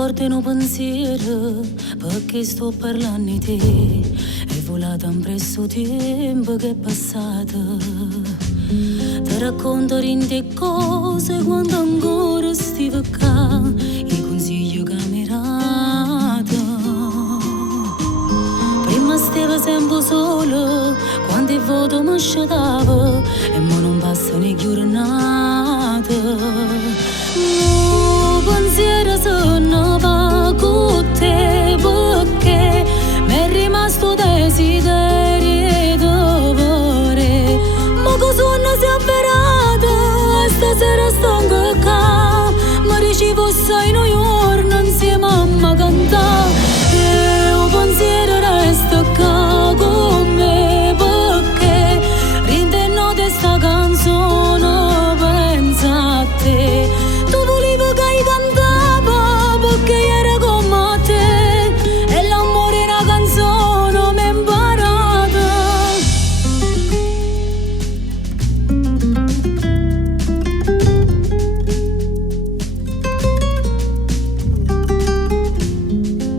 forte no pensiero perché sto parlando di te. È volato impresso tempo che è passato. Ti racconto rinte cose quando ancora stivo qua. I consigli che mi hai dato. Prima stavo sempre solo quando il voto mi sciatava e mo non passa né giornata. Pensiero se ne va con te perché mi è rimasto desiderio di avere. Ma cosa non si è avverato stasera stanco qua. Ma ricevo sei noi giorni insieme a me cantare. E un pensiero resta qua con me perché rintengo di sta canzone pensa a te. Tu volevi che io cantava perché era come te e l'amore è una canzone mi è imparata.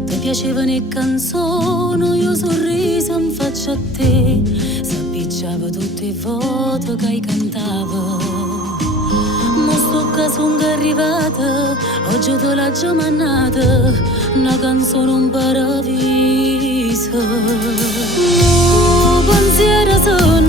Ti piacevano le canzoni, io sorriso in faccia a te, s'appicciava tutte le volte che cantavo. Mo sto caso che è arrivata, oggi te l'ho già mandata, una canzone un paradiso. Mo pensiero solo